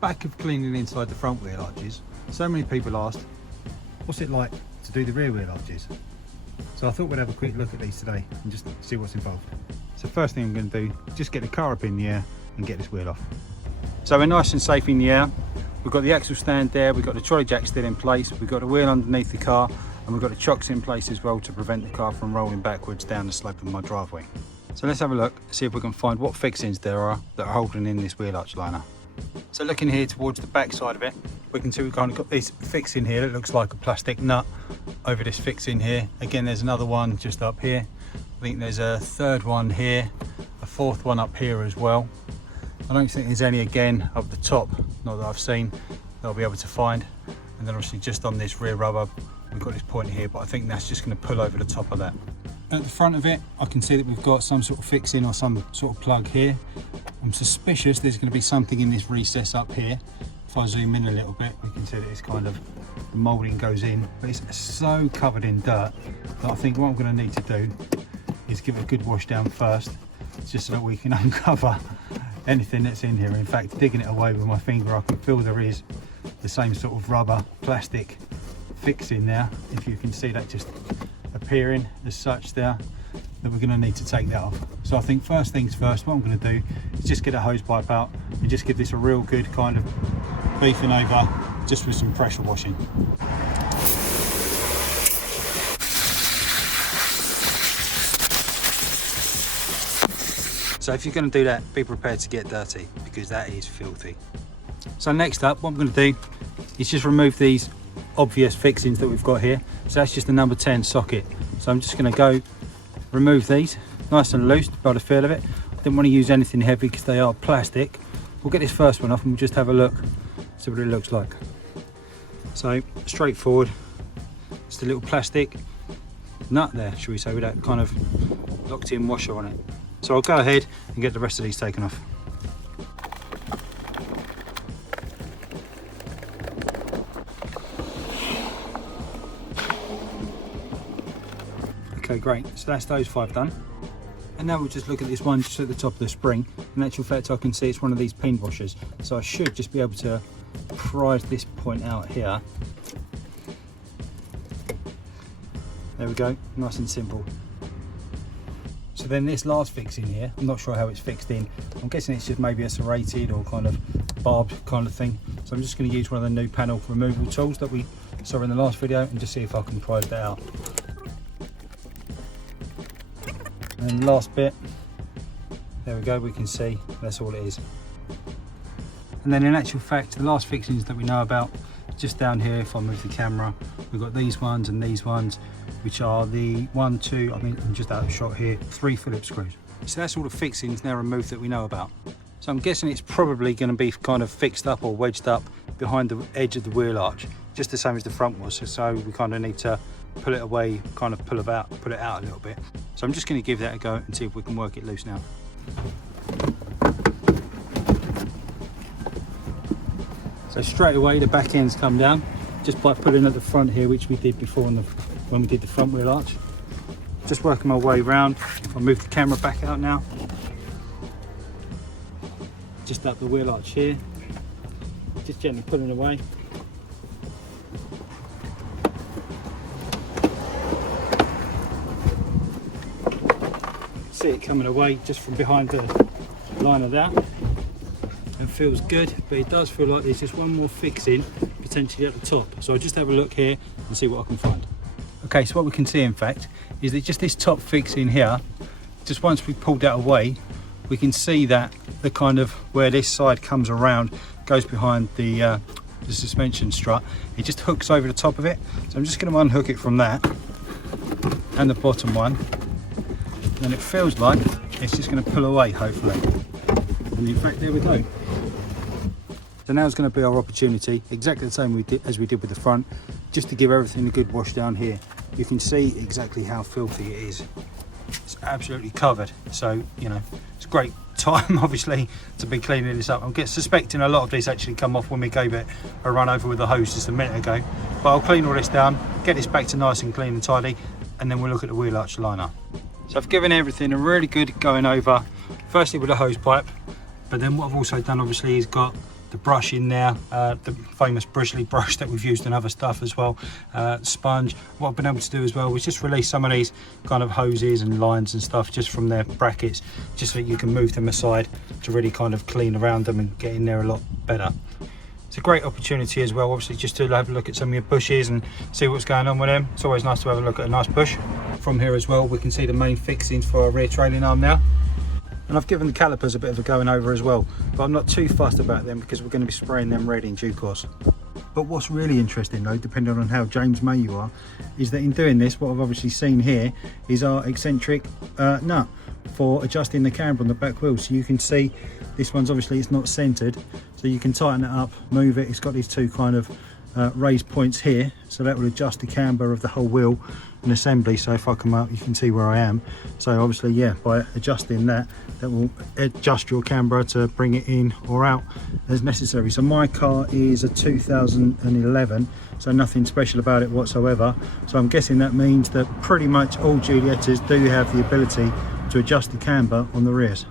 back of cleaning inside the front wheel arches, so many people asked, what's it like to do the rear wheel arches? So I thought we'd have a quick look at these today and just see what's involved. So first thing I'm going to do, just get the car up in the air and get this wheel off. So we're nice and safe in the air. We've got the axle stand there, we've got the trolley jack still in place, we've got the wheel underneath the car, and we've got the chocks in place as well to prevent the car from rolling backwards down the slope of my driveway. So let's have a look, see if we can find what fixings there are that are holding in this wheel arch liner. So looking here towards the back side of it, we can see we've kind of got this fixing here that looks like a plastic nut over this fixing here. Again, there's another one just up here. I think there's a third one here, a fourth one up here as well. I don't think there's any again up the top, not that I've seen, that I'll be able to find. And then obviously just on this rear rubber, we've got this point here, but I think that's just going to pull over the top of that. At the front of it, I can see that we've got some sort of fixing or some sort of plug here. I'm suspicious there's going to be something in this recess up here. If I zoom in a little bit, we can see that it's kind of, the moulding goes in, but it's so covered in dirt that I think what I'm going to need to do is give it a good wash down first, just so that we can uncover anything that's in here. In fact, digging it away with my finger, I can feel there is the same sort of rubber, plastic fixing there. If you can see that just appearing as such there, that we're going to need to take that off. So I think first things first, what I'm going to do is just get a hose pipe out and just give this a real good kind of beefing over, just with some pressure washing. So if you're going to do that, be prepared to get dirty, because that is filthy. So next up, what I'm going to do is just remove these obvious fixings that we've got here. So that's just the number 10 socket. So I'm just going to go remove these nice and loose by the feel of it. I didn't want to use anything heavy because they are plastic. We'll get this first one off and we'll just have a look, see what it looks like. So straightforward, just a little plastic nut there, should we say, with that kind of locked in washer on it. So I'll go ahead and get the rest of these taken off. Okay, great, so that's those 5 done. And now we'll just look at this one just at the top of the spring. In actual fact, I can see it's one of these pin washers. So I should just be able to prise this point out here. There we go, nice and simple. So then this last fixing here, I'm not sure how it's fixed in. I'm guessing it's just maybe a serrated or kind of barbed kind of thing. So I'm just going to use one of the new panel removal tools that we saw in the last video and just see if I can prise that out. And last bit, there we go, we can see that's all it is. And then in actual fact, the last fixings that we know about, just down here, if I move the camera, we've got these ones and these ones, which are the 1, 2, I think I'm just out of shot here, 3 Phillips screws. So that's all the fixings now removed that we know about. So I'm guessing it's probably going to be kind of fixed up or wedged up behind the edge of the wheel arch, just the same as the front was. So we kind of need to pull it away, kind of pull it out a little bit. So I'm just going to give that a go and see if we can work it loose now. So straight away the back ends come down just by pulling at the front here, which we did before when we did the front wheel arch. Just working my way around. I'll move the camera back out now. Just up the wheel arch here, just gently pulling away. See it coming away just from behind the liner there. It feels good, but it does feel like there's just one more fixing potentially at the top. So I'll just have a look here and see what I can find. Okay, so what we can see in fact is that just this top fixing here, just once we pulled that away, we can see that the kind of where this side comes around, goes behind the suspension strut, it just hooks over the top of it. So I'm just going to unhook it from that and the bottom one. And it feels like it's just going to pull away, hopefully. And in fact, there we go. So now is going to be our opportunity, exactly the same as we did with the front, just to give everything a good wash down here. You can see exactly how filthy it is. It's absolutely covered. So, you know, it's a great time, obviously, to be cleaning this up. I'm suspecting a lot of this actually come off when we gave it a run over with the hose just a minute ago. But I'll clean all this down, get this back to nice and clean and tidy, and then we'll look at the wheel arch liner. So I've given everything a really good going over, firstly with a hose pipe, but then what I've also done obviously is got the brush in there, the famous bristly brush that we've used in other stuff as well, sponge. What I've been able to do as well was just release some of these kind of hoses and lines and stuff just from their brackets, just so you can move them aside to really kind of clean around them and get in there a lot better. It's a great opportunity as well, obviously, just to have a look at some of your bushes and see what's going on with them. It's always nice to have a look at a nice bush. From here as well, we can see the main fixings for our rear trailing arm now. And I've given the calipers a bit of a going over as well, but I'm not too fussed about them because we're going to be spraying them red in due course. But what's really interesting though, depending on how James May you are, is that in doing this, what I've obviously seen here is our eccentric nut for adjusting the camber on the back wheel. So you can see this one's obviously, it's not centered, so you can tighten it up, move it. It's got these two kind of raised points here, so that will adjust the camber of the whole wheel and assembly. So if I come up, you can see where I am. So obviously, yeah, by adjusting that will adjust your camber to bring it in or out as necessary. So my car is a 2011, so nothing special about it whatsoever. So I'm guessing that means that pretty much all Giuliettas do have the ability to adjust the camber on the rears.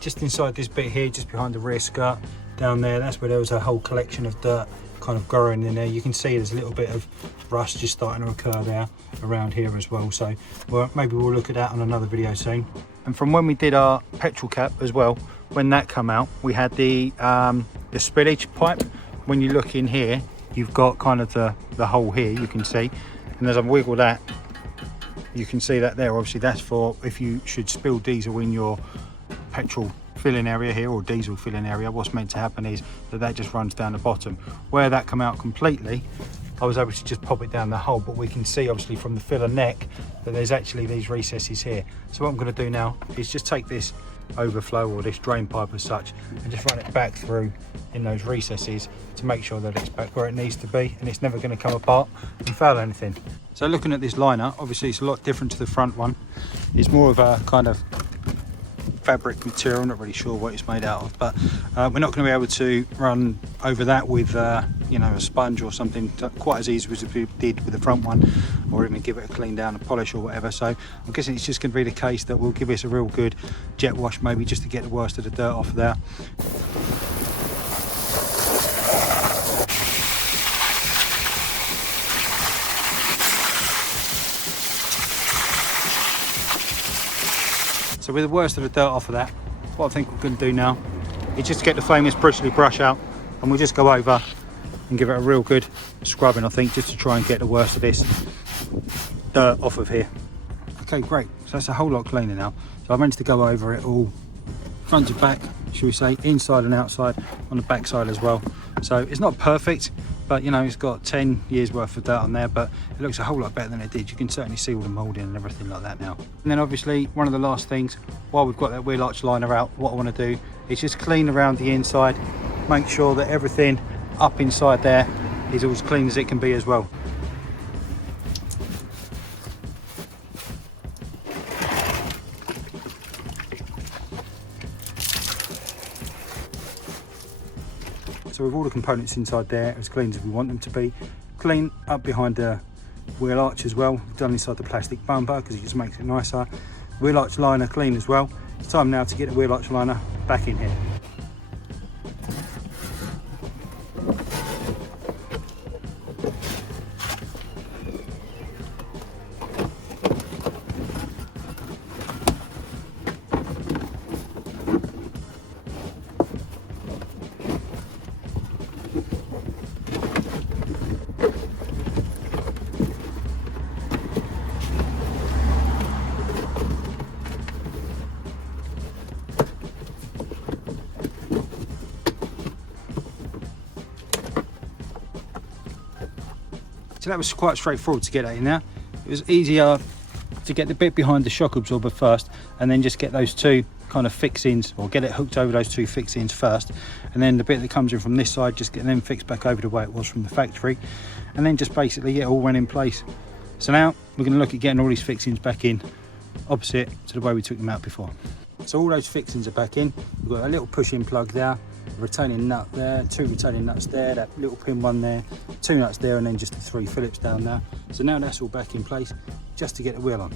Just inside this bit here, just behind the rear skirt down there, that's where there was a whole collection of dirt kind of growing in there. You can see there's a little bit of rust just starting to occur there around here as well. So well, maybe we'll look at that on another video soon. And from when we did our petrol cap as well, when that come out, we had the spillage pipe. When you look in here, you've got kind of the hole here, you can see, and as I wiggle that, you can see that there. Obviously that's for if you should spill diesel in your petrol filling area here, or diesel filling area. What's meant to happen is that just runs down the bottom. Where that come out completely, I was able to just pop it down the hole, but we can see obviously from the filler neck that there's actually these recesses here. So what I'm going to do now is just take this overflow, or this drain pipe as such, and just run it back through in those recesses to make sure that it's back where it needs to be and it's never going to come apart and fail anything. So looking at this liner, obviously it's a lot different to the front one. It's more of a kind of fabric material, not really sure what it's made out of, but we're not going to be able to run over that with you know, a sponge or something quite as easy as we did with the front one, or even give it a clean down and polish or whatever. So I'm guessing it's just going to be the case that we'll give this a real good jet wash, maybe just to get the worst of the dirt off there. So with the worst of the dirt off of that, what I think we're going to do now is just get the famous bristly brush out, and we'll just go over and give it a real good scrubbing, I think, just to try and get the worst of this dirt off of here. Okay, great. So that's a whole lot cleaner now. So I managed to go over it all, front to back, should we say, inside and outside, on the back side as well. So it's not perfect, but you know, it's got 10 years worth of dirt on there, but it looks a whole lot better than it did. You can certainly see all the moulding and everything like that now. And then obviously one of the last things, while we've got that wheel arch liner out, what I want to do is just clean around the inside, make sure that everything up inside there is all as clean as it can be as well. So with all the components inside there as clean as we want them to be, clean up behind the wheel arch as well. We've done inside the plastic bumper because it just makes it nicer. Wheel arch liner clean as well. It's time now to get the wheel arch liner back in here. So that was quite straightforward to get that in there. It was easier to get the bit behind the shock absorber first, and then just get those two kind of fixings, or get it hooked over those two fixings first, and then the bit that comes in from this side, just get them fixed back over the way it was from the factory, and then just basically get it all run in place. So now we're going to look at getting all these fixings back in opposite to the way we took them out before. So all those fixings are back in. We've got a little push-in plug there, a retaining nut there, two retaining nuts there, that little pin one there, two nuts there, and then just the 3 Phillips down there. So now that's all back in place, just to get the wheel on.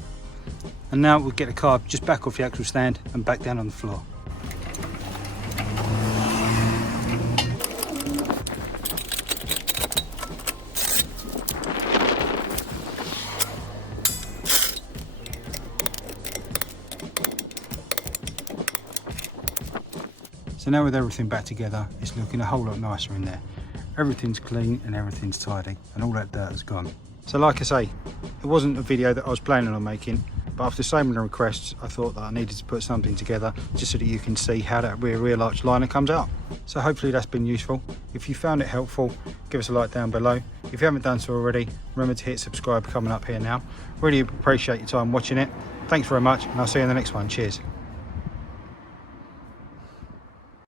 And now we'll get the car just back off the axle stand and back down on the floor. So now with everything back together, it's looking a whole lot nicer in there. Everything's clean and everything's tidy, and all that dirt has gone. So like I say, it wasn't a video that I was planning on making, but after so many requests, I thought that I needed to put something together just so that you can see how that rear wheel arch liner comes out. So hopefully that's been useful. If you found it helpful, give us a like down below. If you haven't done so already, remember to hit subscribe coming up here now. Really appreciate your time watching it. Thanks very much, and I'll see you in the next one. Cheers.